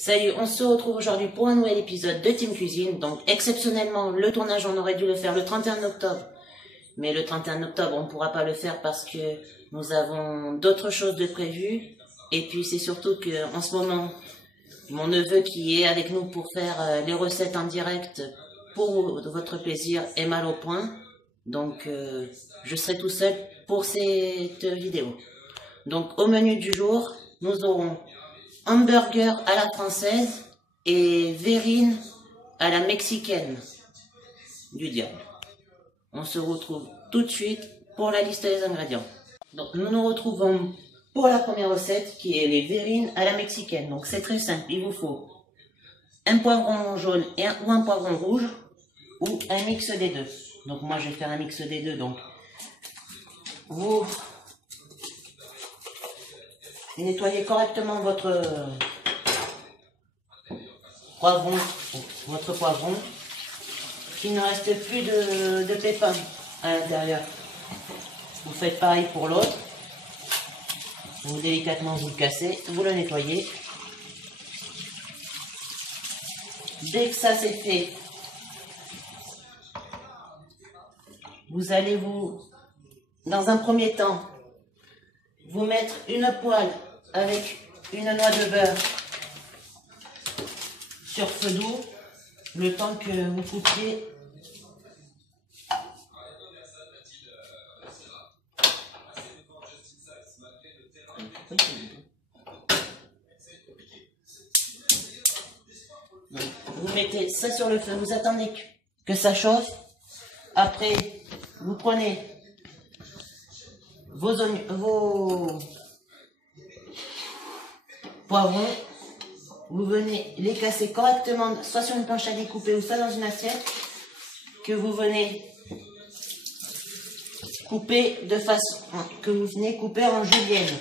Salut, on se retrouve aujourd'hui pour un nouvel épisode de Team Cuisine. Donc exceptionnellement, le tournage, on aurait dû le faire le 31 octobre. Mais le 31 octobre, on ne pourra pas le faire parce que nous avons d'autres choses de prévues. Et puis c'est surtout que en ce moment, mon neveu qui est avec nous pour faire les recettes en direct pour votre plaisir est mal au point. Donc je serai tout seul pour cette vidéo. Donc au menu du jour, nous aurons hamburger à la française et verrine à la mexicaine du diable. On se retrouve tout de suite pour la liste des ingrédients. Donc nous nous retrouvons pour la première recette qui est les verrines à la mexicaine. Donc c'est très simple, il vous faut un poivron jaune ou un poivron rouge ou un mix des deux. Donc moi je vais faire un mix des deux. Donc vous nettoyez correctement votre poivron, qu'il ne reste plus de pépins à l'intérieur. Vous faites pareil pour l'autre. Vous délicatement vous le cassez, vous le nettoyez. Dès que ça c'est fait, vous allez dans un premier temps, vous mettre une poêle avec une noix de beurre sur feu doux, le temps que vous coupiez vous mettez ça sur le feu, vous attendez que ça chauffe. Après, vous prenez vos poivrons, vous venez les casser correctement, soit sur une planche à découper ou soit dans une assiette, que vous venez couper de façon que vous venez couper en julienne.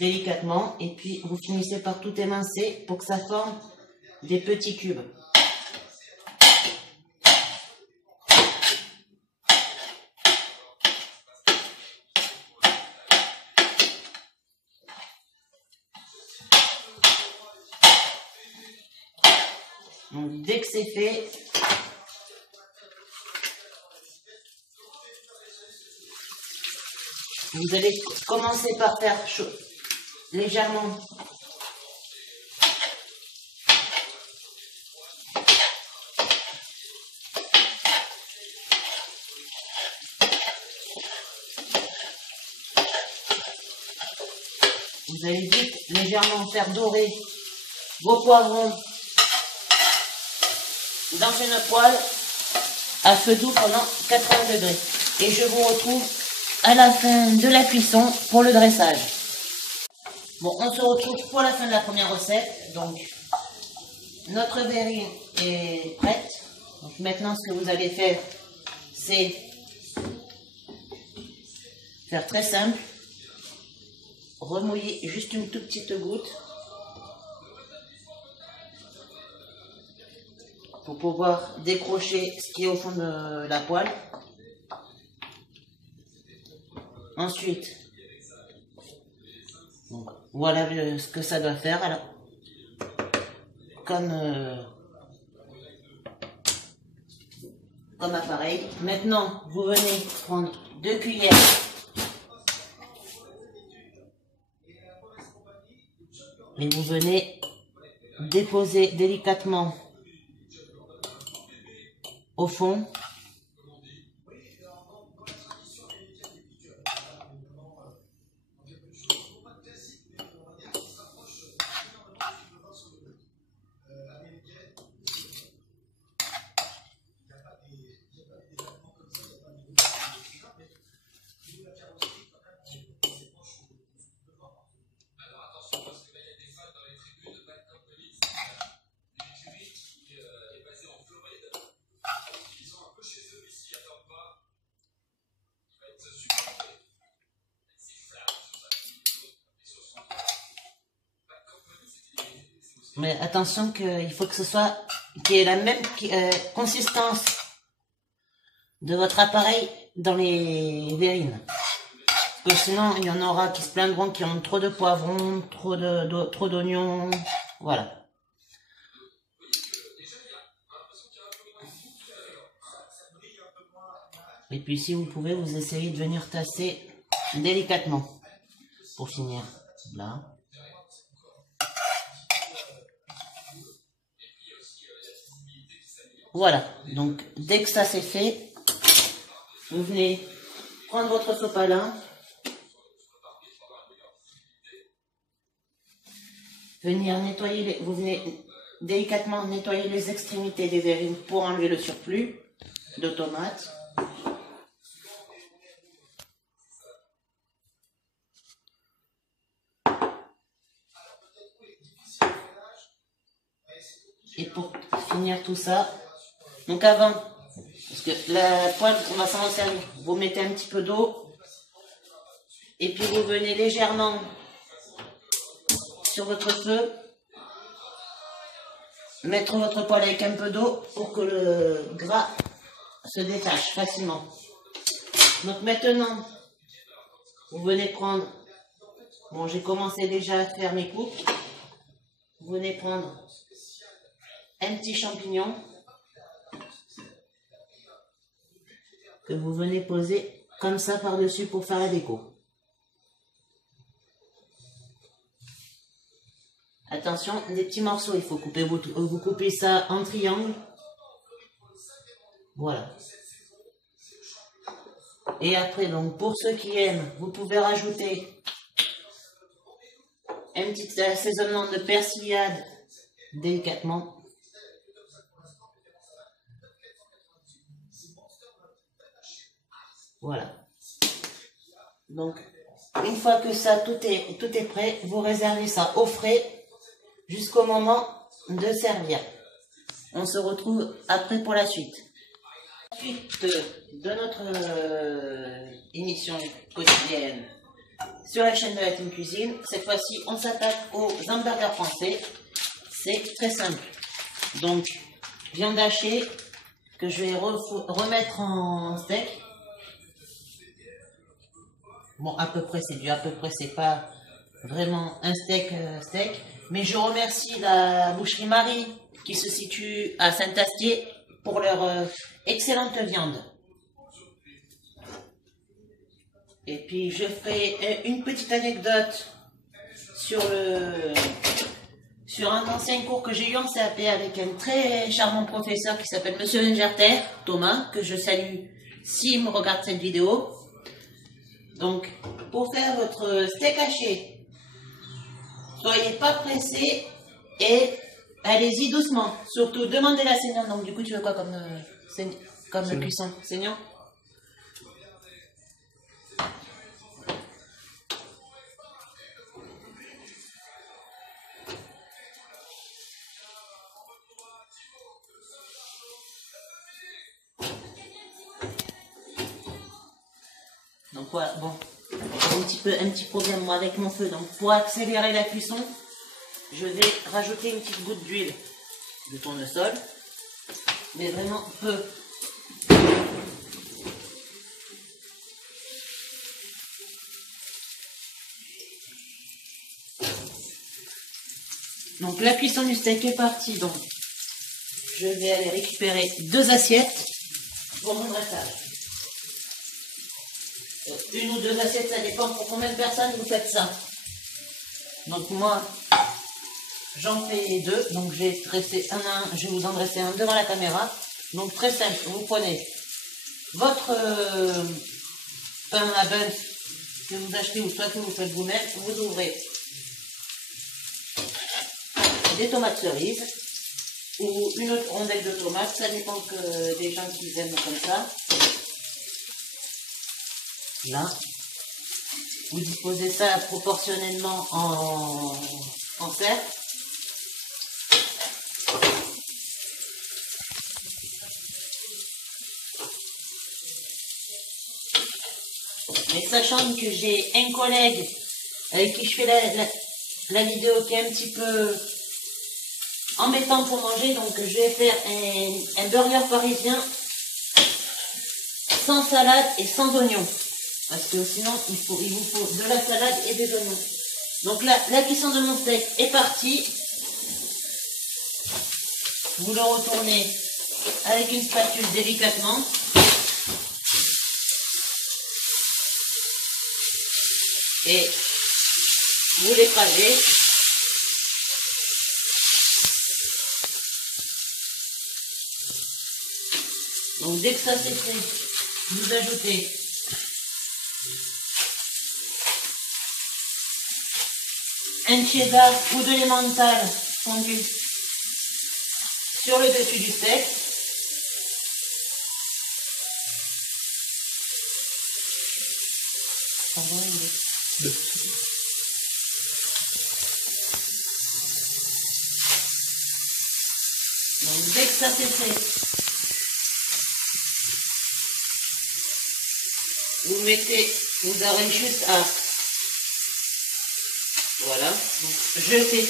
Délicatement, et puis vous finissez par tout émincer pour que ça forme des petits cubes. Donc, dès que c'est fait, vous allez commencer par faire chaud, légèrement vous allez vite légèrement faire dorer vos poivrons dans une poêle à feu doux pendant 80 degrés. Et je vous retrouve à la fin de la cuisson pour le dressage. Bon, on se retrouve pour la fin de la première recette. Donc, notre verrine est prête. Donc maintenant, ce que vous allez faire, c'est faire très simple. Remouiller juste une toute petite goutte pour pouvoir décrocher ce qui est au fond de la poêle. Ensuite, donc, voilà ce que ça doit faire. Alors, comme appareil. Maintenant, vous venez prendre 2 cuillères et vous venez déposer délicatement au fond. Mais attention qu'il faut que ce soit qu'il y ait la même consistance de votre appareil dans les verrines. Parce que sinon, il y en aura qui se plaindront qui ont trop de poivrons, trop d'oignons. Voilà. Et puis si vous pouvez, vous essayez de venir tasser délicatement pour finir. Là. Voilà. Donc dès que ça c'est fait, vous venez prendre votre sopalin. Venir nettoyer, vous venez délicatement nettoyer les extrémités des verrines pour enlever le surplus de tomates. Et pour finir tout ça, donc avant, parce que la poêle, on va s'en servir, vous mettez un petit peu d'eau, et puis vous venez légèrement sur votre feu, mettre votre poêle avec un peu d'eau pour que le gras se détache facilement. Donc maintenant, vous venez prendre, bon j'ai commencé déjà à faire mes coupes, vous venez prendre un petit champignon que vous venez poser comme ça par-dessus pour faire la déco. Attention, des petits morceaux, il faut couper, vous coupez ça en triangle. Voilà. Et après, donc pour ceux qui aiment, vous pouvez rajouter un petit assaisonnement de persillade délicatement. Voilà. Donc, une fois que ça, tout est prêt, vous réservez ça au frais jusqu'au moment de servir. On se retrouve après pour la suite. Suite de notre émission quotidienne sur la chaîne de la Team Cuisine. Cette fois-ci, on s'attaque aux hamburgers français. C'est très simple. Donc, viande hachée que je vais remettre en steak. Bon, à peu près, c'est du à peu près, c'est pas vraiment un steak, mais je remercie la boucherie Marie qui se situe à Saint-Astier pour leur excellente viande. Et puis je ferai une petite anecdote sur un ancien cours que j'ai eu en CAP avec un très charmant professeur qui s'appelle Monsieur Wengerter, Thomas, que je salue s'il me regarde cette vidéo. Donc, pour faire votre steak haché, soyez pas pressés et allez-y doucement. Surtout, demandez la saignant. Donc, du coup, tu veux quoi comme cuisson? Saignant? Donc voilà, bon, un petit problème moi avec mon feu. Donc pour accélérer la cuisson, je vais rajouter une petite goutte d'huile de tournesol, mais vraiment peu. Donc la cuisson du steak est partie, donc je vais aller récupérer 2 assiettes pour mon dressage. Une ou 2 assiettes, ça dépend pour combien de personnes vous faites ça. Donc moi, j'en fais 2, donc je vais vous en dresser un devant la caméra. Donc très simple, vous prenez votre pain à beurre que vous achetez ou soit que vous faites vous-même, vous ouvrez des tomates cerises ou une autre rondelle de tomates, ça dépend des gens qui aiment comme ça. Là, vous disposez ça proportionnellement en cercle. Mais sachant que j'ai un collègue avec qui je fais la vidéo qui est un petit peu embêtant pour manger, donc je vais faire un burger parisien sans salade et sans oignons. Parce que sinon, il vous faut de la salade et des oignons. Donc là, la cuisson de mon steak est partie. Vous le retournez avec une spatule délicatement. Et vous l'écrasez. Donc dès que ça c'est fait, vous ajoutez un cheddar ou de l'emmental fondu sur le dessus du steak. Donc dès que ça c'est fait, vous aurez juste à, voilà, donc je fais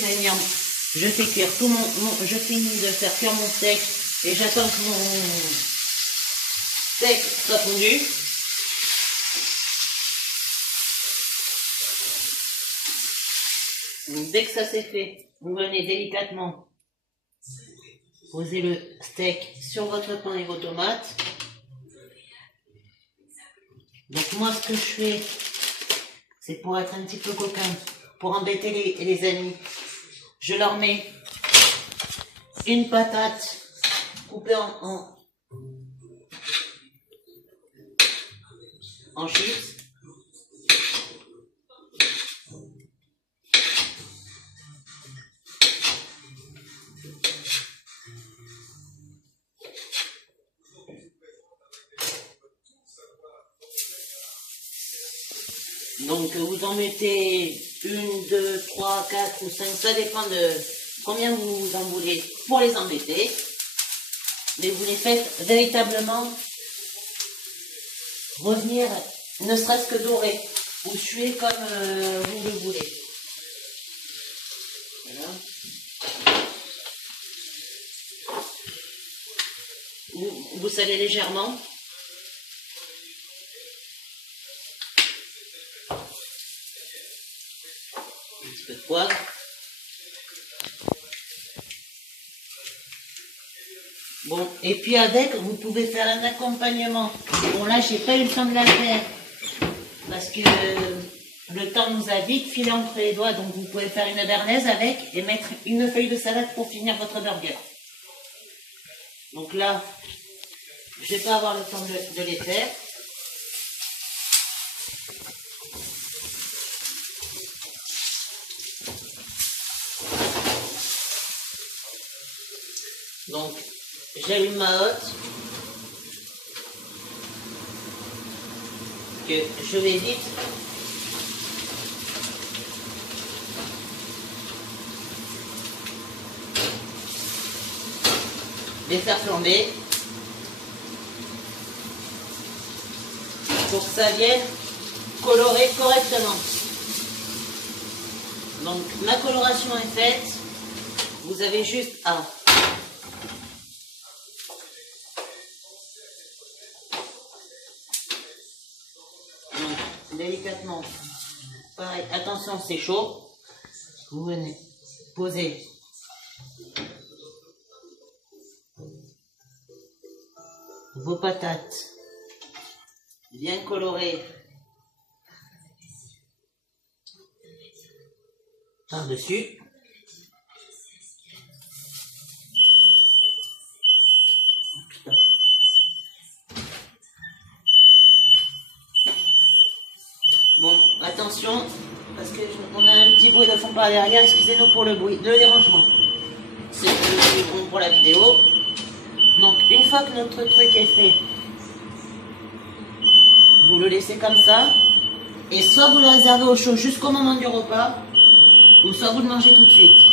cuire tout je finis de faire cuire mon steak et j'attends que mon steak soit fondu. Donc dès que ça c'est fait, vous venez délicatement poser le steak sur votre pain et vos tomates. Donc moi ce que je fais, c'est pour être un petit peu coquin, pour embêter les amis, je leur mets une patate coupée en chips. Donc vous en mettez 1, 2, 3, 4 ou 5, ça dépend de combien vous en voulez pour les embêter. Mais vous les faites véritablement revenir, ne serait-ce que doré, ou suer comme vous le voulez. Voilà. Vous salez légèrement. Un petit peu de poivre. Bon, et puis avec, vous pouvez faire un accompagnement. Bon, là, j'ai pas eu le temps de la faire parce que le temps nous a vite filé entre les doigts. Donc, vous pouvez faire une béarnaise avec et mettre une feuille de salade pour finir votre burger. Donc là, je vais pas avoir le temps de les faire. Donc, j'allume ma hotte que je vais vite les faire flamber pour que ça vienne colorer correctement. Donc, ma coloration est faite. Vous avez juste à délicatement, pareil, attention c'est chaud, vous venez poser vos patates bien colorées par-dessus. Bon, attention, parce qu'on a un petit bruit de fond par derrière, excusez-nous pour le bruit, le dérangement. C'est bon pour la vidéo. Donc, une fois que notre truc est fait, vous le laissez comme ça, et soit vous le réservez au chaud jusqu'au moment du repas, ou soit vous le mangez tout de suite.